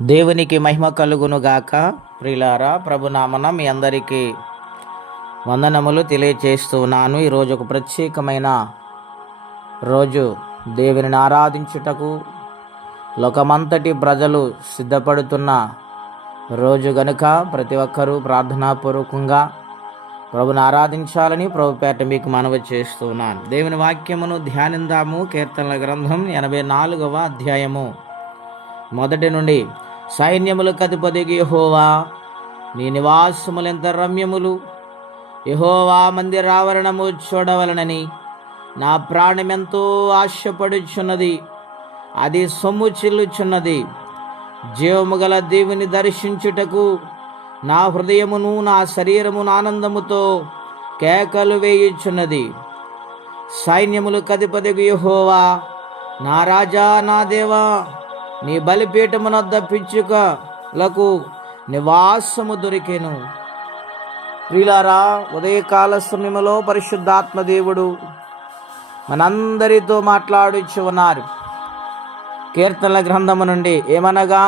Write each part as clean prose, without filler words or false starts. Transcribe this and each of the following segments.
దేవునికి మహిమ కలుగును గాక. ప్రియులారా, ప్రభునామన మీ అందరికీ వందనములు తెలియచేస్తున్నాను. ఈరోజు ఒక ప్రత్యేకమైన రోజు. దేవుని ఆరాధించుటకు లోకమంతటి ప్రజలు సిద్ధపడుతున్న రోజు గనుక ప్రతి ఒక్కరూ ప్రార్థనాపూర్వకంగా ప్రభుని ఆరాధించాలని ప్రభుపేట మీకు మనవి చేస్తున్నాను. దేవుని వాక్యమును ధ్యానిందాము. కీర్తనల గ్రంథం 84వ అధ్యాయము 1 నుండి. సైన్యములకు అధిపతికి యెహోవా, నీ నివాసములెంత రమ్యములు! యెహోవా మందిరావరణము చూడవలనని నా ప్రాణమెంతో ఆశపడుచున్నది. అది సొమ్ము చిల్లుచున్నది. జీవము గల దేవుని దర్శించుటకు నా హృదయమును నా శరీరమును ఆనందముతో కేకలు వేయుచున్నది. సైన్యములకు అధిపతికి యెహోవా, నా రాజా, నా దేవా, నీ బలిపీఠమునొద్ద పిచ్చుకలకు నివాసము దొరికెను. ప్రియులారా, ఉదయకాల సమయములో పరిశుద్ధాత్మ దేవుడు మనందరితో మాట్లాడుచు ఉన్నారు. కీర్తనల గ్రంథము నుండి. ఏమనగా,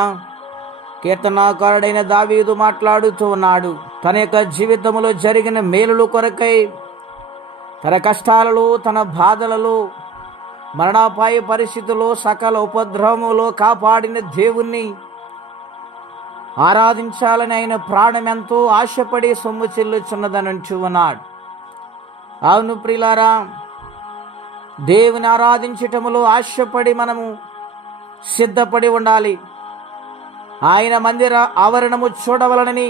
కీర్తనాకారుడైన దావీదు మాట్లాడుతూ ఉన్నాడు. తన యొక్క జీవితంలో జరిగిన మేలుల కొరకై, తన కష్టాలలో, తన బాధలలో, మరణాపాయ పరిస్థితుల్లో, సకల ఉపద్రవములో కాపాడిన దేవుణ్ణి ఆరాధించాలని ఆయన ప్రాణం ఎంతో ఆశపడి సొమ్ము చెల్లుచున్నదని అంటూ ఉన్నాడు. అవును ప్రియులారా, దేవుని ఆరాధించటములో ఆశపడి మనము సిద్ధపడి ఉండాలి. ఆయన మందిర ఆవరణము చూడవలనని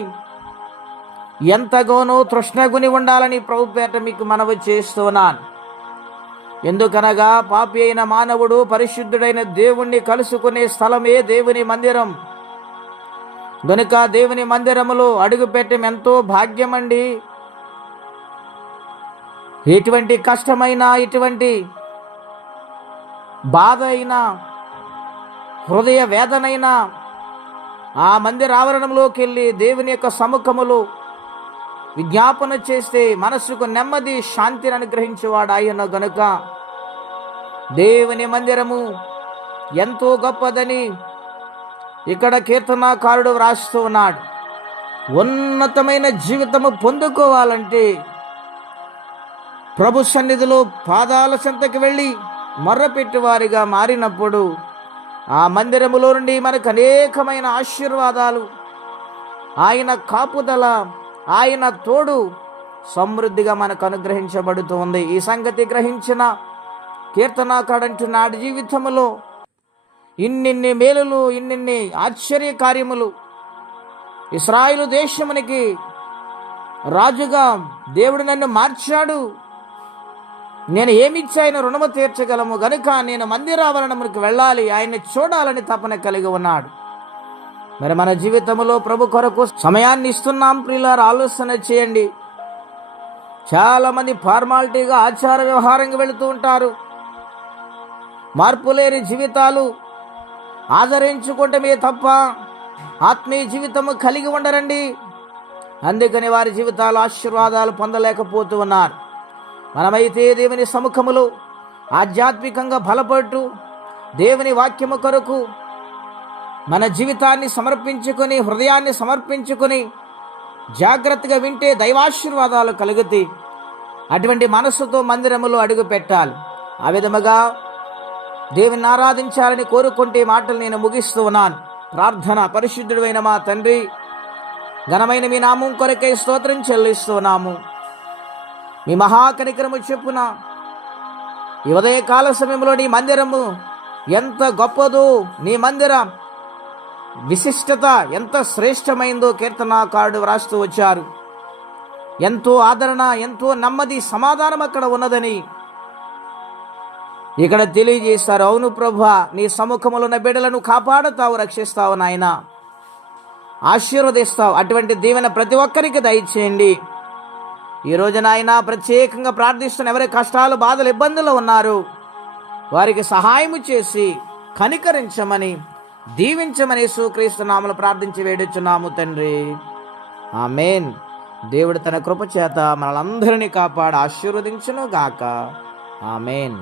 ఎంతగానో తృష్ణగుని ఉండాలని ప్రభుపేట మీకు మనవి చేస్తున్నాను. ఎందుకనగా, పాపి అయిన మానవుడు పరిశుద్ధుడైన దేవుణ్ణి కలుసుకునే స్థలమే దేవుని మందిరం. గనుక దేవుని మందిరములో అడుగుపెట్టడం ఎంతో భాగ్యమండి. ఎటువంటి కష్టమైనా, ఎటువంటి బాధ అయినా, హృదయ వేదనైనా ఆ మందిర ఆవరణంలోకి వెళ్ళి దేవుని యొక్క సముఖములో విజ్ఞాపన చేస్తే మనసుకు నెమ్మది, శాంతిని అనుగ్రహించేవాడు ఆయన. గనుక దేవుని మందిరము ఎంతో గొప్పదని ఇక్కడ కీర్తనాకారుడు వ్రాస్తూ ఉన్నాడు. ఉన్నతమైన జీవితము పొందుకోవాలంటే ప్రభు సన్నిధిలో పాదాల చెంతకి వెళ్ళి మొర్రపెట్టువారిగా మారినప్పుడు ఆ మందిరములో నుండి మనకు అనేకమైన ఆశీర్వాదాలు, ఆయన కాపుదల, ఆయన తోడు సమృద్ధిగా మనకు అనుగ్రహించబడుతూ ఉంది. ఈ సంగతి గ్రహించిన కీర్తనాకారుడు అంటున్నాడు, జీవితంలో ఇన్నిన్ని మేలులు, ఇన్నిన్ని ఆశ్చర్య కార్యములు, ఇశ్రాయేలు దేశమునికి రాజుగా దేవుడు నన్ను మార్చాడు. నేను ఏమిచ్చి ఆయన రుణము తీర్చగలము. గనుక నేను మందిరావరణమునికి వెళ్ళాలి, ఆయన్ని చూడాలని తపన కలిగి ఉన్నాడు. మరి మన జీవితంలో ప్రభు కొరకు సమయాన్ని ఇస్తున్నాం ప్రియులారా? ఆలోచన చేయండి. చాలా మంది ఫార్మాలిటీగా, ఆచార వ్యవహారంగా వెళుతూ ఉంటారు. మార్పు లేని జీవితాలు ఆచరించుకుంటమే తప్ప ఆత్మీయ జీవితము కలిగి ఉండరండి. అందుకని వారి జీవితాలు ఆశీర్వాదాలు పొందలేకపోతూ ఉన్నారు. మనమైతే దేవుని సముఖములో ఆధ్యాత్మికంగా బలపడుతూ దేవుని వాక్యము కొరకు మన జీవితాన్ని సమర్పించుకొని, హృదయాన్ని సమర్పించుకొని జాగ్రత్తగా వింటే దైవాశీర్వాదాలు కలుగుతాయి. అటువంటి మనస్సుతో మందిరములో అడుగు పెట్టాలి. ఆ విధముగా దేవుని ఆరాధించాలని కోరుకుంటే మాటలు నేను ముగిస్తూ ఉన్నాను. ప్రార్థన. పరిశుద్ధుడైన మా తండ్రి, ఘనమైన మీ నామం కొరకై స్తోత్రం చెల్లిస్తున్నాము. మీ మహాకనికరము చెప్పున ఈ ఉదయకాల సమయంలో నీ మందిరము ఎంత గొప్పదో, నీ మందిర విశిష్టత ఎంత శ్రేష్టమైందో కీర్తనాకారుడు వ్రాస్తూ వచ్చారు. ఎంతో ఆదరణ, ఎంతో నెమ్మది, సమాధానం అక్కడ ఉన్నదని ఇక్కడ తెలియజేశారు. అవును ప్రభువా, నీ సముఖములో ఉన్న బిడ్డలను కాపాడుతావు, రక్షిస్తావు నాయన, ఆశీర్వదిస్తావు. అటువంటి దీవెన ప్రతి ఒక్కరికి దయచేయండి. ఈ రోజు నాయన ప్రత్యేకంగా ప్రార్థిస్తున్న ఎవరి కష్టాలు, బాధలు, ఇబ్బందులు ఉన్నారు వారికి సహాయము చేసి కనికరించమని, దీవించమని యేసుక్రీస్తు నామములో ప్రార్థించి వేడుచున్నాము తండ్రి. ఆమేన్. దేవుడు తన కృప చేత మనలందరినీ కాపాడి ఆశీర్వదించును గాక. ఆమేన్.